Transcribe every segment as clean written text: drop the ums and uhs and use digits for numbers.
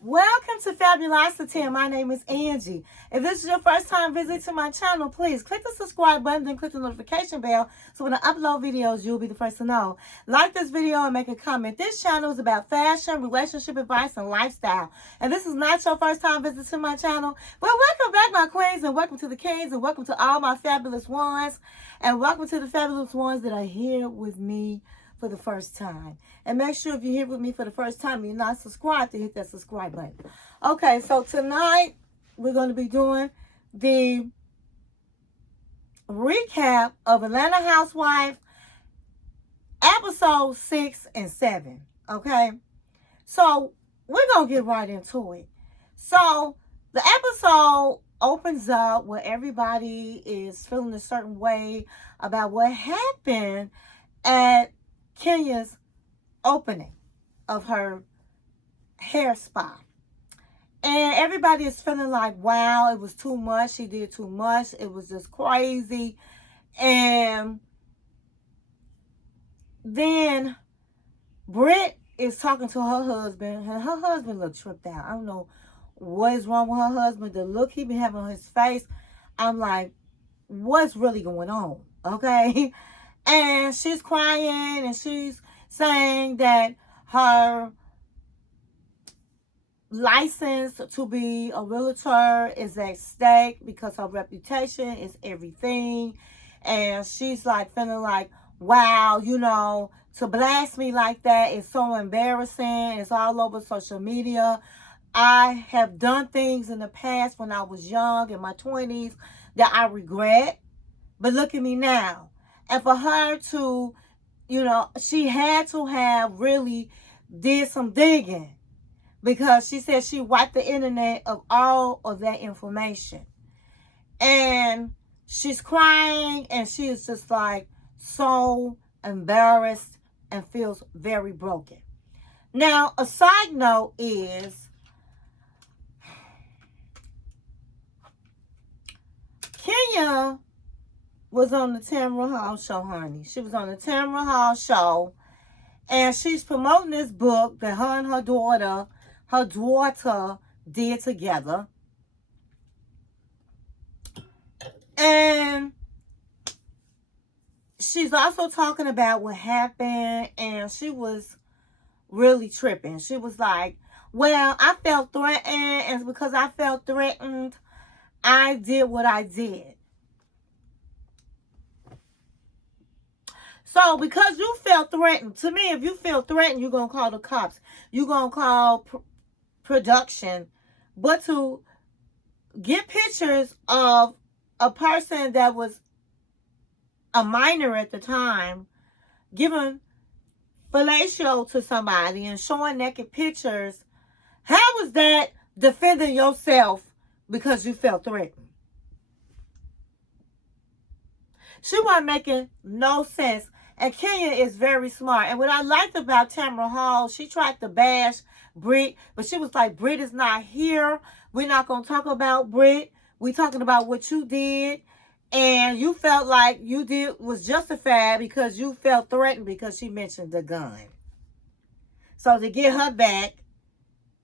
Welcome to Fabulosity, and my name is Angie. If this is your first time visiting my channel, please click the subscribe button, then click the notification bell, so when I upload videos, you'll be the first to know. Like this video and make a comment. This channel is about fashion, relationship advice, and lifestyle. And this is not your first time visiting my channel, but welcome back, my queens, and welcome to the kings, and welcome to all my fabulous ones, and welcome to the fabulous ones that are here with me for the first time. And make sure if you're here with me for the first time, you're not subscribed, to hit that subscribe button. Okay, so tonight we're going to be doing the recap of Atlanta Housewife episode 6 and 7. Okay, so we're going to get right into it. So the episode opens up where everybody is feeling a certain way about what happened at Kenya's opening of her hair spa. And everybody is feeling like, wow, it was too much. She did too much. It was just crazy. And then Brit is talking to her husband. And her husband looked tripped out. I don't know what is wrong with her husband. The look he been having on his face, I'm like, what's really going on? Okay? And she's crying and she's saying that her license to be a realtor is at stake because her reputation is everything. And she's like feeling like, wow, you know, to blast me like that is so embarrassing. It's all over social media. I have done things in the past when I was young, in my 20s, that I regret. But look at me now. And for her to, you know, she had to have really did some digging, because she said she wiped the internet of all of that information. And she's crying and she is just like so embarrassed and feels very broken. Now, a side note is Kenya was on the Tamara Hall show, honey. She was on the Tamara Hall show, and she's promoting this book that her and her daughter did together. And she's also talking about what happened, and she was really tripping. She was like, well, I felt threatened, and because I felt threatened, I did what I did. So, because you felt threatened, to me, if you feel threatened, you're going to call the cops. You're going to call production. But to get pictures of a person that was a minor at the time, giving fellatio to somebody and showing naked pictures, how was that defending yourself because you felt threatened? She wasn't making no sense. And Kenya is very smart. And what I liked about Tamara Hall, she tried to bash Brit, but she was like, Brit is not here. We're not going to talk about Brit. We're talking about what you did. And you felt like you did was justified because you felt threatened because she mentioned the gun. So to get her back,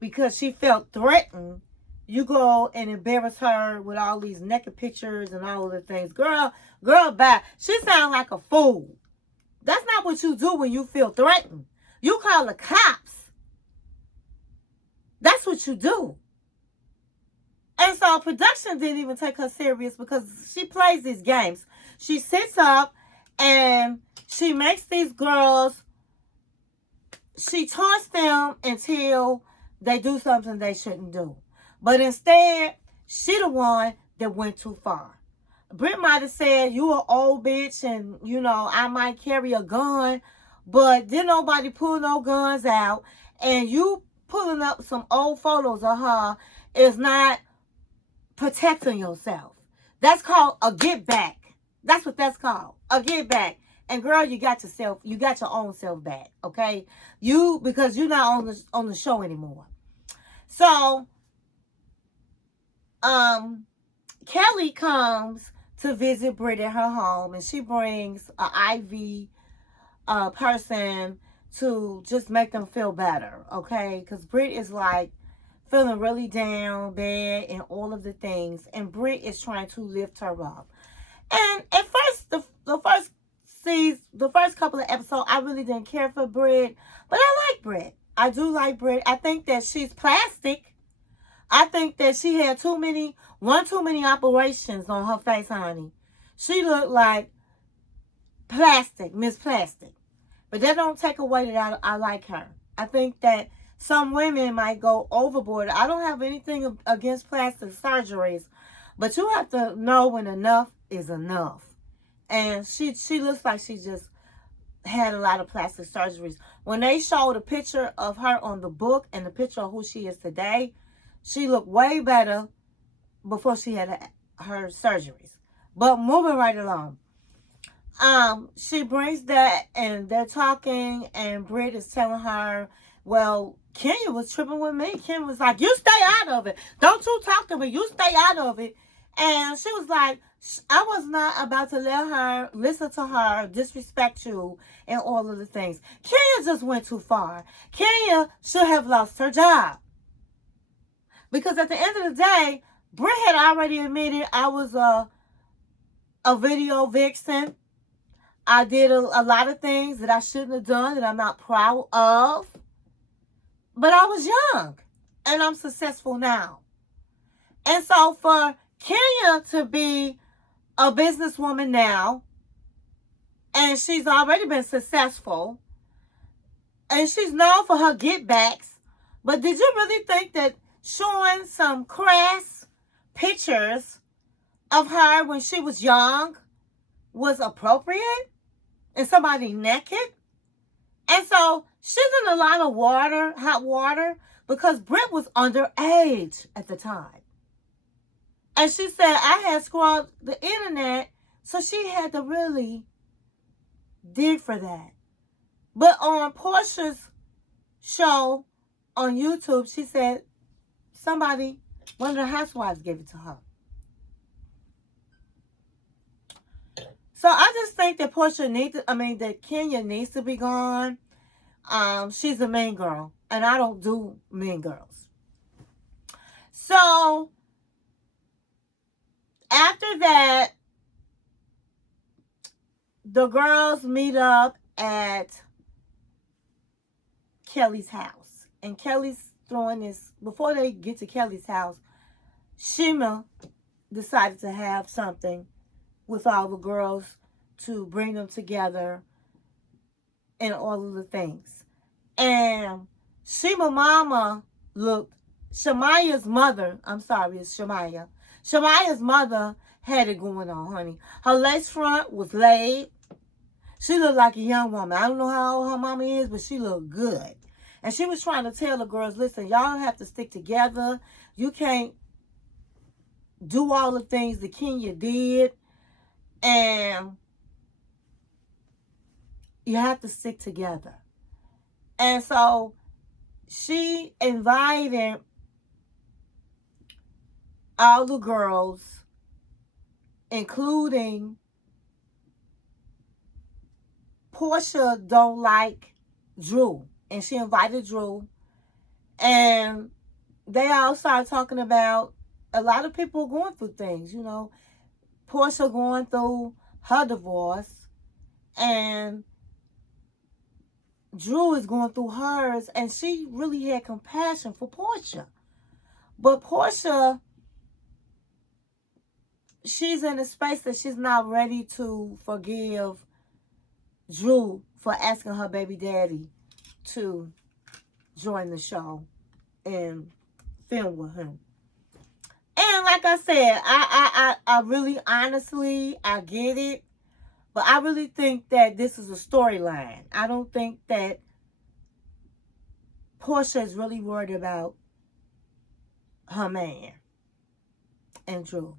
because she felt threatened, you go and embarrass her with all these naked pictures and all of the things. Girl, bye. She sounds like a fool. That's not what you do when you feel threatened. You call the cops. That's what you do. And so production didn't even take her serious because she plays these games. She sits up and she makes these girls, she taunts them until they do something they shouldn't do. But instead, she the one that went too far. Brit might have said, you an old bitch and, you know, I might carry a gun, but didn't nobody pull no guns out. And you pulling up some old photos of her is not protecting yourself. That's called a get back. That's what that's called, a get back. And girl, you got your own self back, okay? Because you're not on the show anymore. So, Kelli comes to visit Brit at her home, and she brings an IV person to just make them feel better, okay? Because Brit is like feeling really down, bad, and all of the things. And Brit is trying to lift her up. And at first, the first season, the first couple of episodes, I really didn't care for Brit, but I like Brit. I do like Brit. I think that she's plastic. I think that she had too many operations on her face, honey. She looked like plastic, Miss Plastic. But that don't take away that I like her. I think that some women might go overboard. I don't have anything against plastic surgeries, but you have to know when enough is enough. And she looks like she just had a lot of plastic surgeries. When they showed a picture of her on the book and the picture of who she is today, she looked way better before she had her surgeries. But moving right along. She brings that and they're talking and Brit is telling her, well, Kenya was tripping with me. Kenya was like, you stay out of it. Don't you talk to me. You stay out of it. And she was like, I was not about to let her listen to her disrespect you and all of the things. Kenya just went too far. Kenya should have lost her job. Because at the end of the day, Brit had already admitted I was a video vixen. I did a lot of things that I shouldn't have done that I'm not proud of. But I was young. And I'm successful now. And so for Kenya to be a businesswoman now, and she's already been successful, and she's known for her get backs, but did you really think that showing some crass pictures of her when she was young was appropriate? And somebody naked? And so she's in a lot of water, hot water, because Brit was underage at the time. And she said, I had scrubbed the internet, so she had to really dig for that. But on Porsha's show on YouTube, she said one of the housewives gave it to her. So I just think that that Kenya needs to be gone. She's a mean girl, and I don't do mean girls. So after that, the girls meet up at Kelli's house. And Kelli's throwing this, before they get to Kelli's house, Shima decided to have something with all the girls to bring them together and all of the things. And Shima mama Shemaya's mother, it's Shemaya. Shemaya's mother had it going on, honey. Her lace front was laid. She looked like a young woman. I don't know how old her mama is, but she looked good. And she was trying to tell the girls, listen, y'all have to stick together. You can't do all the things that Kenya did. And you have to stick together. And so she invited all the girls, including Porsha don't like Drew. And she invited Drew. And they all started talking about a lot of people going through things, you know. Porsha going through her divorce. And Drew is going through hers. And she really had compassion for Porsha. But Porsha, she's in a space that she's not ready to forgive Drew for asking her baby daddy to join the show and film with him. And like I said, I really honestly, I get it. But I really think that this is a storyline. I don't think that Porsha is really worried about her man and Drew.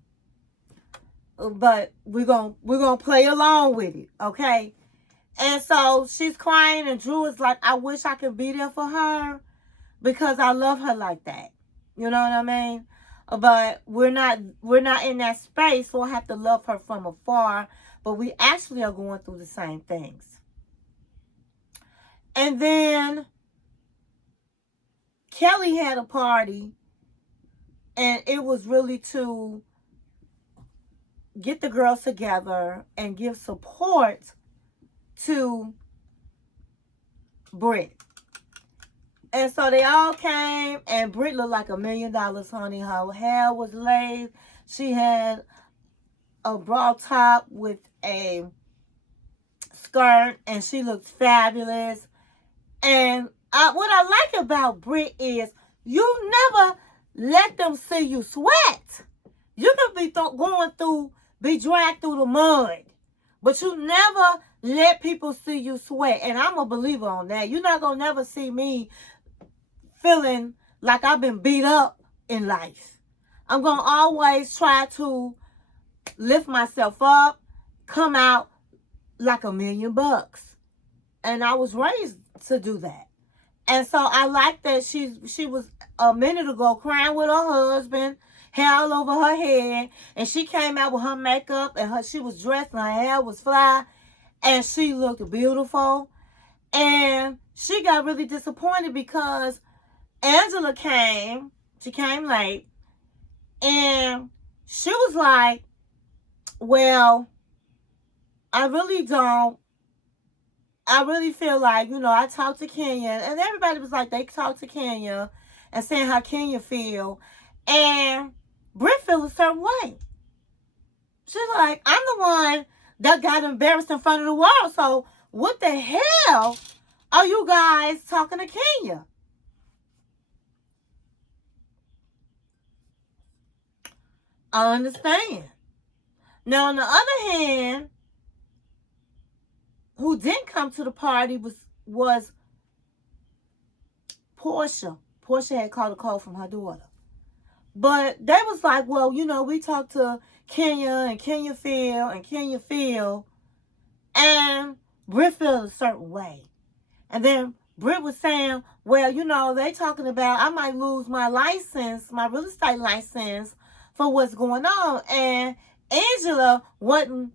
But we're gonna play along with it, okay? And so she's crying, and Drew is like, I wish I could be there for her because I love her like that. You know what I mean? But we're not in that space, so I have to love her from afar. But we actually are going through the same things. And then Kelli had a party, and it was really to get the girls together and give support to Brit. And so they all came, and Brit looked like $1 million, honey. Her hair was laid. She had a bra top with a skirt, and she looked fabulous. And what I like about Brit is you never let them see you sweat. You can be be dragged through the mud, but you never let people see you sweat. And I'm a believer on that. You're not going to never see me feeling like I've been beat up in life. I'm going to always try to lift myself up, come out like $1 million. And I was raised to do that. And so I like that she was a minute ago crying with her husband, hair all over her head, and she came out with her makeup and she was dressed and her hair was fly, and she looked beautiful. And she got really disappointed because Angela came. She came late, and she was like, well, I really feel like, I talked to Kenya, and everybody was like, they talked to Kenya and saying how Kenya feel, and Brit feels a certain way. She's like, I'm the one that got embarrassed in front of the world, so what the hell are you guys talking to Kenya? I understand. Now, on the other hand, who didn't come to the party was Porsha. Porsha had called a call from her daughter. But they was like, well, we talked to Kenya, and Kenya feel, and Brit feels a certain way. And then Brit was saying, well, they talking about I might lose my license, my real estate license, for what's going on. And Angela wasn't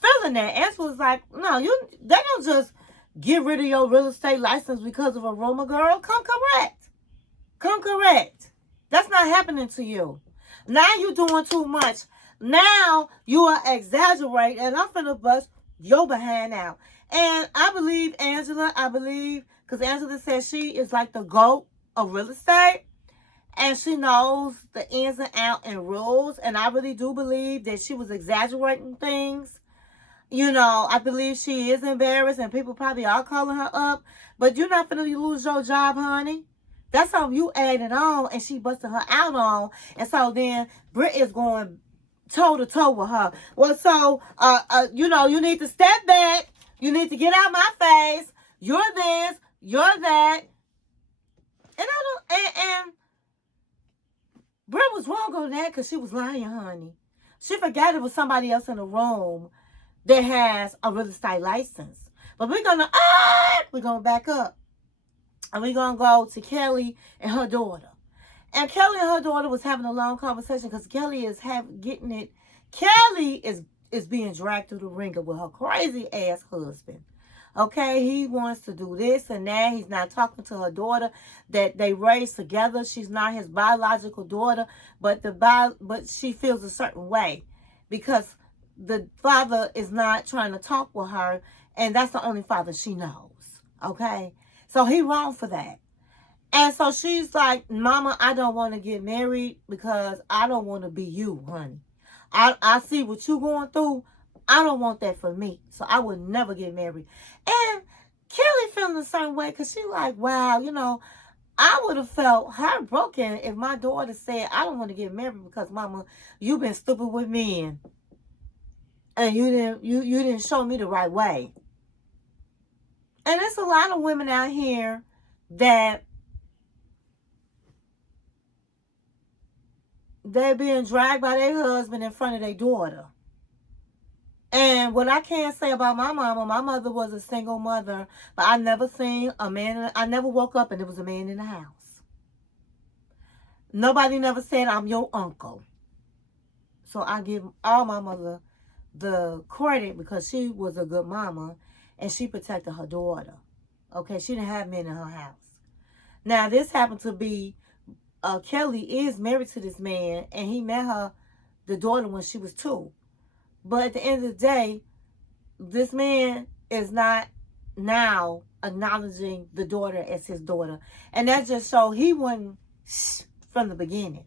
feeling that. Angela was like, no, they don't just get rid of your real estate license because of a rumor, girl. Come correct. That's not happening to you. Now you're doing too much. Now you are exaggerating, and I'm finna bust your behind out. And I believe Angela, because Angela says she is like the GOAT of real estate, and she knows the ins and outs and rules, and I really do believe that she was exaggerating things. I believe she is embarrassed, and people probably are calling her up, but you're not finna lose your job, honey. That's something you added on, and she busted her out on, and so then Brit is going toe to toe with her. Well, so you need to step back. You need to get out my face. You're this. You're that. And Brit was wrong on that because she was lying, honey. She forgot it was somebody else in the room that has a real estate license. But we're gonna back up, and we're gonna go to Kelli and her daughter. And Kelli and her daughter was having a long conversation because Kelli is being dragged through the ringer with her crazy ass husband. Okay, he wants to do this and that. He's not talking to her daughter that they raised together. She's not his biological daughter, but she feels a certain way because the father is not trying to talk with her, and that's the only father she knows. Okay, so he wrong for that. And so she's like, Mama, I don't want to get married because I don't want to be you, honey. I see what you're going through. I don't want that for me. So I would never get married. And Kelli feeling the same way because she's like, wow, I would have felt heartbroken if my daughter said, I don't want to get married because, Mama, you've been stupid with men. And you didn't show me the right way. And there's a lot of women out here that they're being dragged by their husband in front of their daughter. And what I can't say about my mother was a single mother, but I never seen a man. I never woke up and there was a man in the house. Nobody never said, I'm your uncle. So I give all my mother the credit because she was a good mama and she protected her daughter. Okay, she didn't have men in her house. Now, this happened to be, Kelli is married to this man, and he met the daughter, when she was 2. But at the end of the day, this man is not now acknowledging the daughter as his daughter. And that just showed he wasn't from the beginning.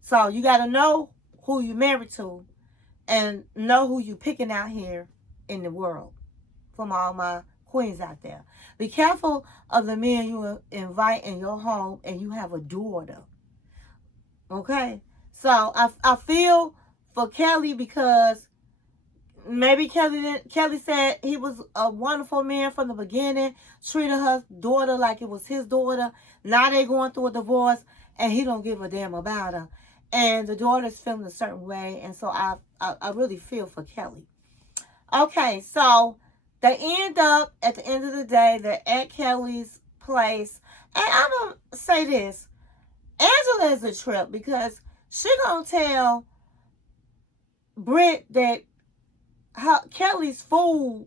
So you got to know who you married to and know who you picking out here in the world. From all my queens out there. Be careful of the men you invite in your home and you have a daughter. Okay? So I feel for Kelli, because maybe Kelli said he was a wonderful man from the beginning, treated her daughter like it was his daughter. Now they going through a divorce and he don't give a damn about her. And the daughter's feeling a certain way. And so I really feel for Kelli. Okay, so they end up, at the end of the day, they're at Kelli's place. And I'm going to say this. Angela is a trip, because she going to tell Brit that Kelli's food,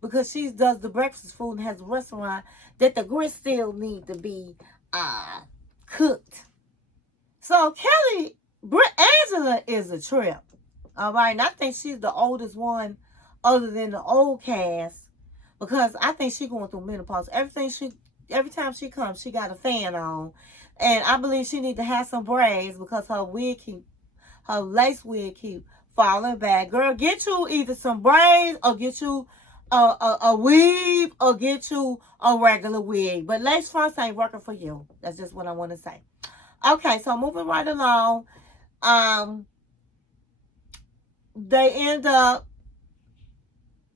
because she does the breakfast food and has a restaurant, that the grits still need to be cooked. So Angela is a trip. All right, and I think she's the oldest one other than the old cast, because I think she's going through menopause. Every time she comes, she got a fan on. And I believe she need to have some braids, because her lace wig keep falling back. Girl, get you either some braids or get you a weave or get you a regular wig. But lace fronts ain't working for you. That's just what I want to say. Okay, so moving right along. They end up,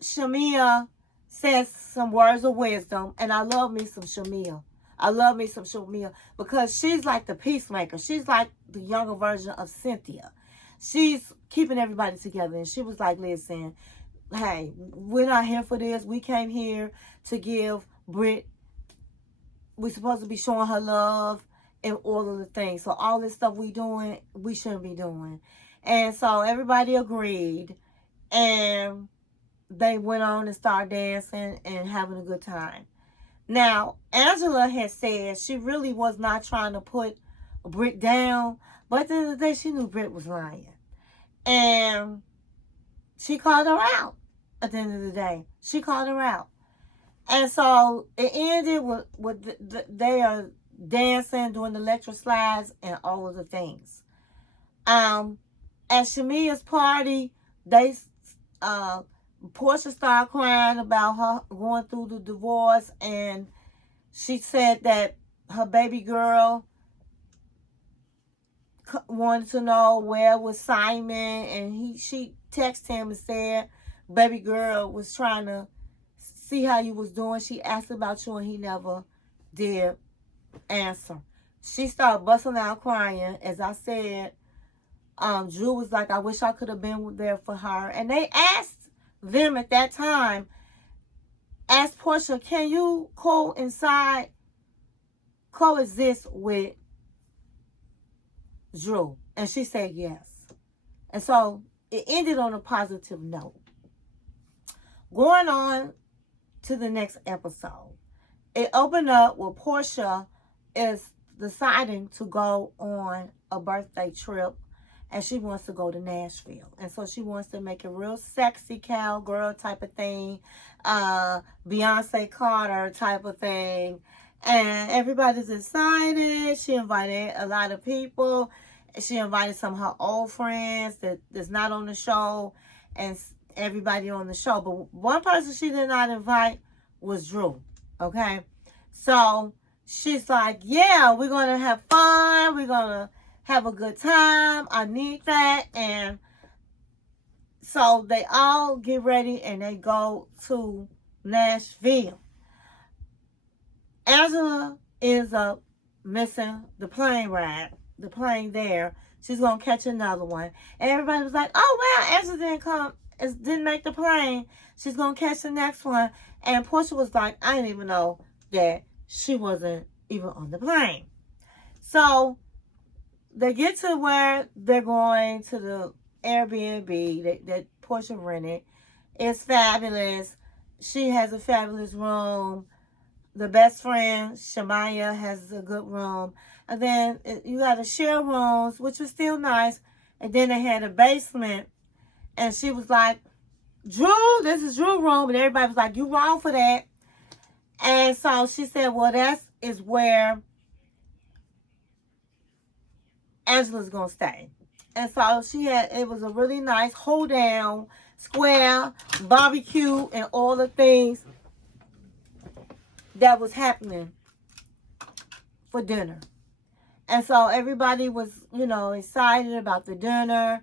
Shamia says some words of wisdom, and I love me some Shamia. Because she's like the peacemaker. She's like the younger version of Cynthia. She's keeping everybody together, and she was like, listen, hey, we're not here for this. We came here to give Brit, we're supposed to be showing her love and all of the things. So all this stuff we doing, we shouldn't be doing. And so everybody agreed, and they went on and started dancing and having a good time. Now, Angela had said she really was not trying to put Brit down, but at the end of the day, she knew Brit was lying. And she called her out at the end of the day. She called her out. And so it ended with they are dancing, doing the electric slides, and all of the things. At Shamia's party, Porsha started crying about her going through the divorce, and she said that her baby girl wanted to know where was Simon, and she texted him and said baby girl was trying to see how you was doing. She asked about you and he never did answer. She started busting out crying. As I said, Drew was like, I wish I could have been there for her. And they asked them at that time, asked Porsha, can you coexist with Drew? And she said yes. And so it ended on a positive note. Going on to the next episode, it opened up with Porsha is deciding to go on a birthday trip, and she wants to go to Nashville. And so she wants to make a real sexy cowgirl type of thing, Beyonce Carter type of thing. And everybody's excited. She invited a lot of people. She invited some of her old friends that's not on the show, and everybody on the show. But one person she did not invite was Drew. Okay? So she's like, yeah, we're going to have fun. We're going to have a good time. I need that. And so they all get ready and they go to Nashville. Angela ends up missing the plane ride, the plane there. She's going to catch another one. And everybody was like, oh, wow, Angela didn't make the plane. She's going to catch the next one. And Porsha was like, I didn't even know that she wasn't even on the plane. So they get to where they're going, to the Airbnb that Porsha rented. It's fabulous. She has a fabulous room. the best friend, Shemaya, has a good room. And then you got to share rooms, which was still nice. And then they had a basement. And she was like, Drew, this is Drew's room. And everybody was like, you wrong for that. And so she said, well, is where Angela's going to stay. And so it was a really nice hold down, square, barbecue, and all the things that was happening for dinner. And so everybody was, excited about the dinner.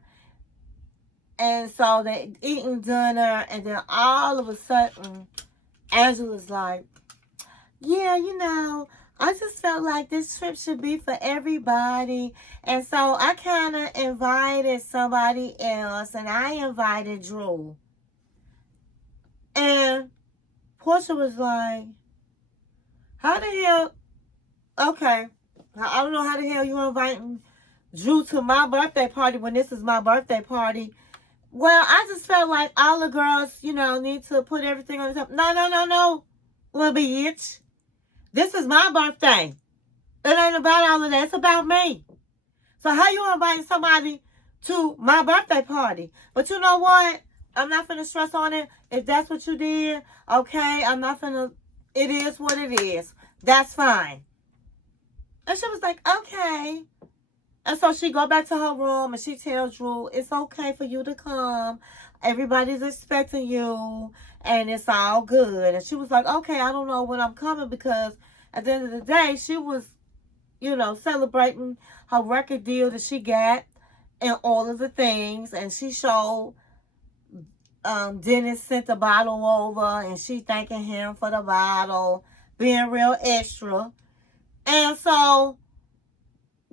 And so they eating dinner, and then all of a sudden, Angela's like, yeah, I just felt like this trip should be for everybody. And so I kind of invited somebody else, and I invited Drew. And Porsha was like, how the hell? Okay. I don't know how the hell you inviting Drew to my birthday party when this is my birthday party. Well, I just felt like all the girls, need to put everything on the top. No, little bitch. This is my birthday. It ain't about all of that. It's about me. So how you inviting somebody to my birthday party? But you know what? I'm not finna stress on it. If that's what you did, okay, I'm not finna. It is what it is. That's fine. And she was like, okay. And so she go back to her room and she tells Drew, it's okay for you to come. Everybody's expecting you and it's all good. And she was like, okay, I don't know when I'm coming, because at the end of the day, she was, celebrating her record deal that she got and all of the things. And she showed Dennis sent the bottle over and she thanking him for the bottle, being real extra. And so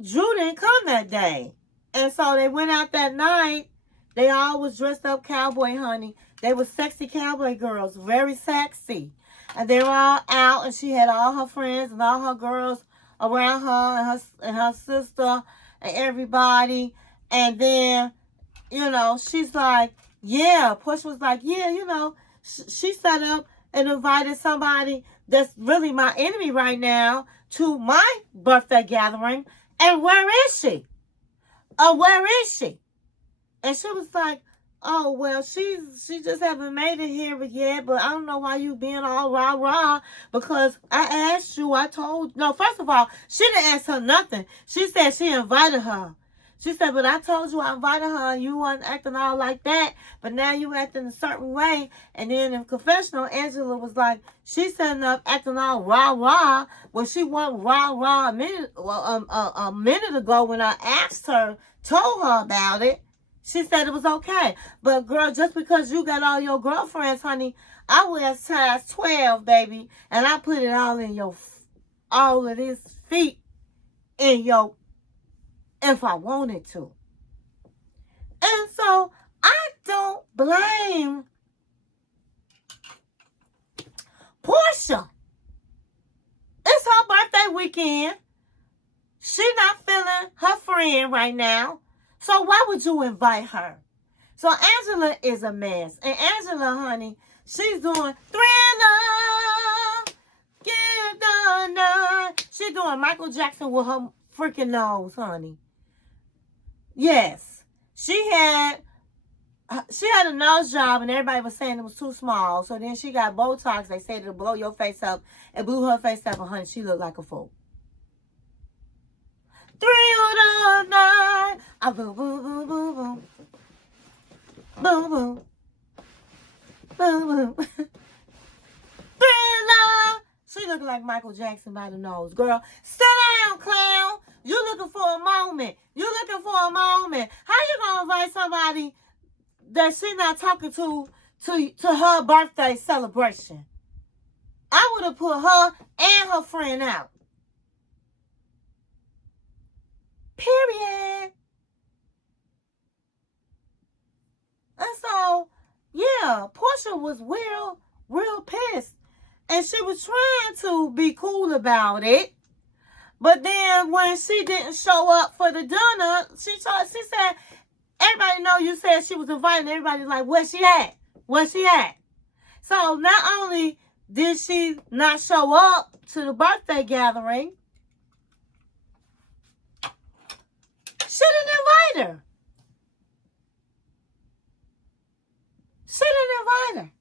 Drew didn't come that day. And so they went out that night. They all was dressed up cowboy, honey. They were sexy cowboy girls, very sexy. And they were all out, and she had all her friends and all her girls around her and her sister and everybody. And then, she's like, yeah. Porsha was like, yeah, she set up and invited somebody that's really my enemy right now to my birthday gathering. And where is she? Where is she? And she was like, oh, well, she just haven't made it here yet, but I don't know why you being all rah-rah, because I asked you, no, first of all, she didn't ask her nothing. She said she invited her. She said, but I told you I invited her, and you wasn't acting all like that, but now you acting a certain way. And then in confessional, Angela was like, she's setting up acting all rah-rah. Well, she wasn't rah-rah a minute ago when I told her about it. She said it was okay. But girl, just because you got all your girlfriends, honey, I wear size 12, baby, and I put it all in all of these feet in if I wanted to. And so I don't blame Porsha. It's her birthday weekend. She not feeling her friend right now. So why would you invite her? So Angela is a mess. And Angela, honey, she's doing Thriller, Give the Night. She's doing Michael Jackson with her freaking nose, honey. Yes. She had a nose job and everybody was saying it was too small. So then she got Botox. They said it'll blow your face up. It blew her face up, and honey, she looked like a fool. Thrill the night. Boom, boom, boom, boom, boom. Boom, boom. Boom, boom. Thriller. She looking like Michael Jackson by the nose. Girl, sit down, clown. You looking for a moment. How you gonna invite somebody that she not talking to her birthday celebration? I would have put her and her friend out. Period. And so, yeah, Porsha was real pissed. And she was trying to be cool about it. But then when she didn't show up for the dinner, she said, everybody know you said she was inviting. Everybody's like, where she at? So not only did she not show up to the birthday gathering? She didn't invite her. She didn't invite her.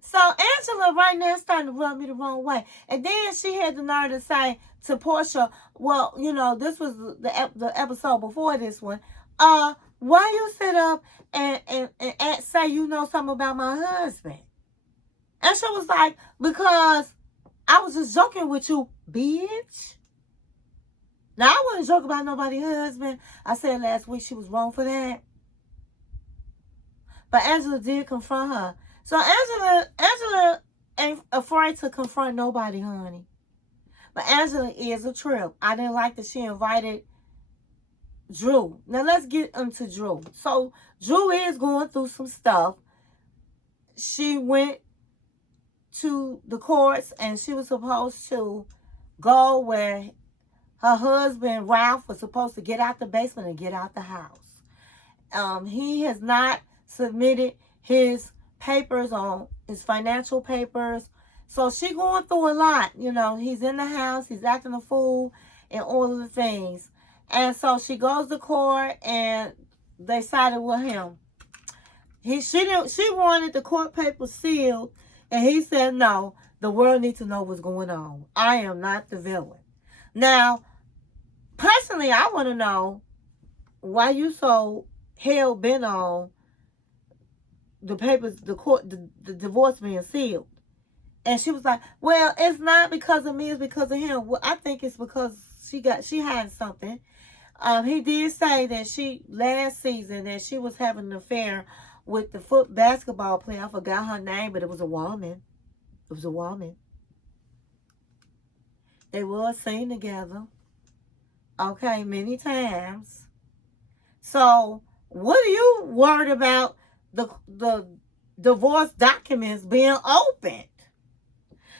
So Angela right now is starting to rub me the wrong way. And then she had the nerve to say to Porsha, well, you know, this was the episode before this one. Why you sit up and say you know something about my husband? And she was like, because I was just joking with you, bitch. Now, I wouldn't joke about nobody's husband. I said last week she was wrong for that. But Angela did confront her. So Angela ain't afraid to confront nobody, honey. But Angela is a trip. I didn't like that she invited Drew. Now let's get into Drew. So Drew is going through some stuff. She went to the courts and she was supposed to go where her husband Ralph was supposed to get out the basement and get out the house. He has not submitted his papers on his financial papers. So she going through a lot. You know, he's in the house, he's acting a fool and all of the things. And so she goes to court and they sided with him. She wanted the court papers sealed and he said, no, the world needs to know what's going on. I am not the villain. Now, personally, I want to know why you so hell bent on the papers, the divorce being sealed. And she was like, well, it's not because of me, it's because of him. Well, I think it's because she had something. He did say that last season that she was having an affair with the basketball player. I forgot her name, but it was a woman. It was a woman. They were seen together. Okay, many times. So, what are you worried about the divorce documents being opened?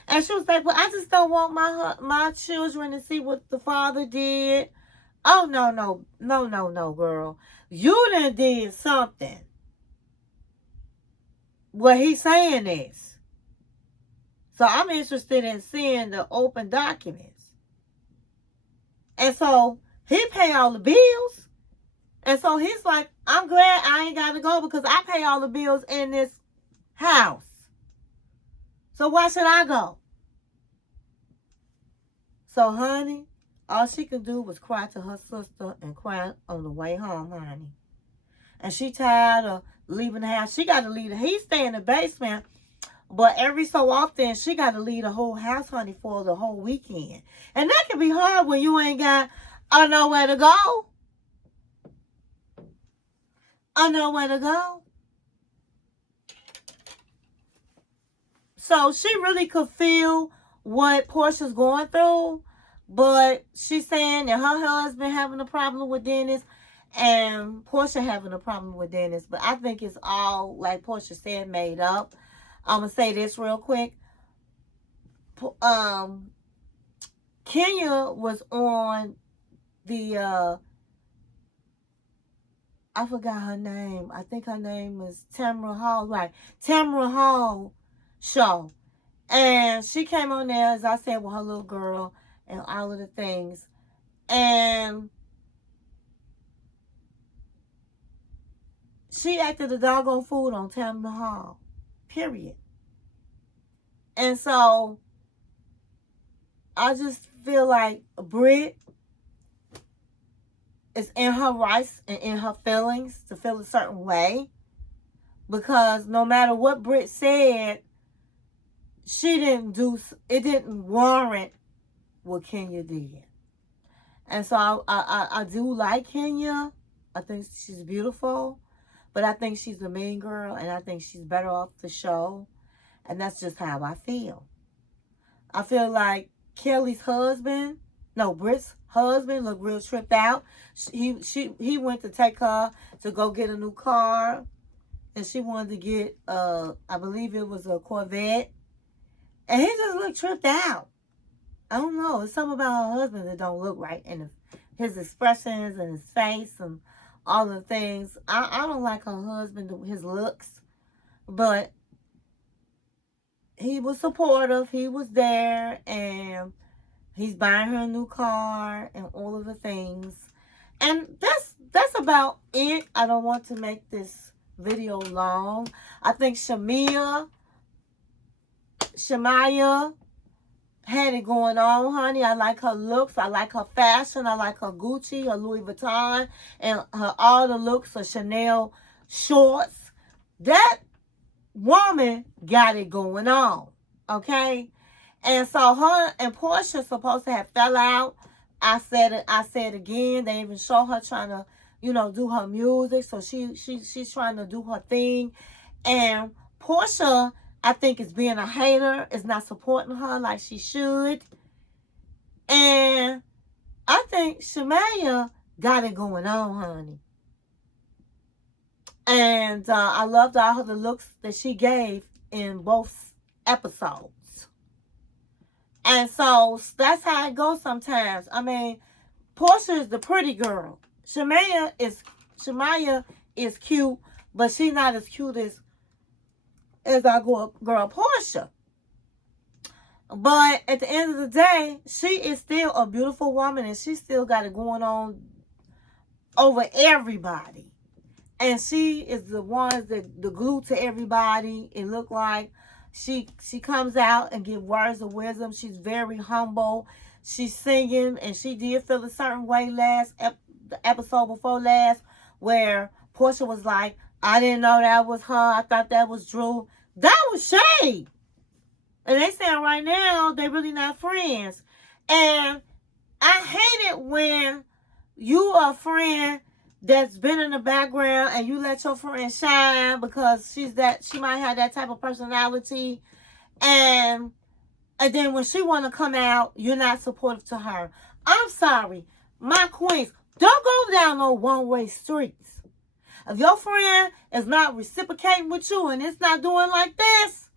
And she was like, well, I just don't want my children to see what the father did. Oh, no, girl. You done did something. What he's saying is. So I'm interested in seeing the open documents. And so he pay all the bills. And so he's like, I'm glad I ain't got to go because I pay all the bills in this house. So why should I go? So, honey, all she could do was cry to her sister and cry on the way home, honey. And she tired of leaving the house. She got to leave. He stay in the basement, but every so often, she got to leave the whole house, honey, for the whole weekend. And that can be hard when you ain't got nowhere to go. Nowhere to go. So she really could feel what Porsha's going through, but she's saying that her husband having a problem with Dennis and Porsha having a problem with Dennis. But I think it's all, like Porsha said, made up. I'm going to say this real quick. Kenya was on the, I forgot her name. I think her name is Tamara Hall. Right. Tamara Hall show. And she came on there, as I said, with her little girl and all of the things. And she acted a doggone fool on Tamara Hall. Period. And so I just feel like Brit is in her rights and in her feelings to feel a certain way. Because no matter what Brit said, it didn't warrant what Kenya did. And so I do like Kenya. I think she's beautiful. But I think she's a mean girl. And I think she's better off the show. And that's just how I feel. I feel like Brit's husband looked real tripped out. He went to take her to go get a new car. And she wanted to get, I believe it was a Corvette. And he just looked tripped out. I don't know. It's something about her husband that don't look right. And his expressions and his face and all the things. I don't like her husband, his looks. But, he was supportive. He was there, and he's buying her a new car and all of the things. And that's about it. I don't want to make this video long. I think Shemaya had it going on, honey. I like her looks. I like her fashion. I like her Gucci, her Louis Vuitton, and her all the looks of Chanel shorts. That woman got it going on, okay? And so her and Porsha supposed to have fell out. I said again. They even show her trying to, do her music. So she's trying to do her thing. And Porsha, I think, is being a hater. Is not supporting her like she should. And I think Shemaya got it going on, honey. And I loved all of the looks that she gave in both episodes. And so that's how it goes sometimes. I mean, Porsha is the pretty girl. Shemaya is cute, but she's not as cute as our girl Porsha. But at the end of the day, she is still a beautiful woman, and she still got it going on over everybody. And she is the one that the glue to everybody. It looked like she comes out and give words of wisdom. She's very humble. She's singing, and she did feel a certain way the episode before last, where Porsha was like, I didn't know that was her. I thought that was Drew. That was shade. And they saying right now they really not friends. And I hate it when you are a friend that's been in the background and you let your friend shine because she might have that type of personality, and then when she want to come out, you're not supportive to her. I'm sorry, my queens, don't go down no one-way streets. If your friend is not reciprocating with you and it's not doing like this,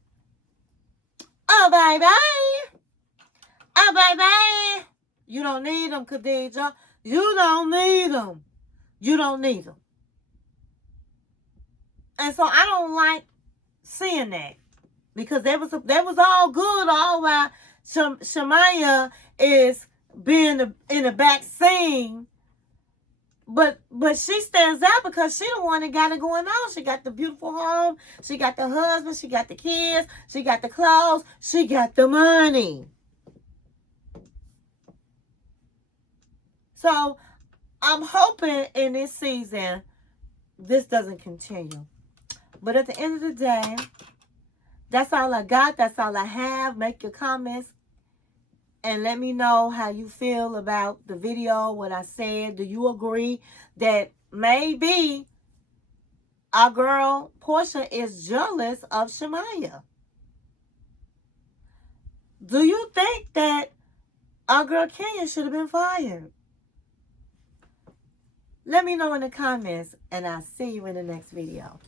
oh bye-bye. Oh bye-bye. You don't need them, Khadijah. You don't need them. You don't need them. And so I don't like seeing that, because that was all good all while Shemaya is being in the back scene. But she stands out because she the one that got it going on. She got the beautiful home. She got the husband. She got the kids. She got the clothes. She got the money. So I'm hoping in this season this doesn't continue. But at the end of the day, that's all I got. That's all I have. Make your comments and let me know how you feel about the video, what I said. Do you agree that maybe our girl Porsha is jealous of Shemaya? Do you think that our girl Kenya should have been fired? Let me know in the comments, and I'll see you in the next video.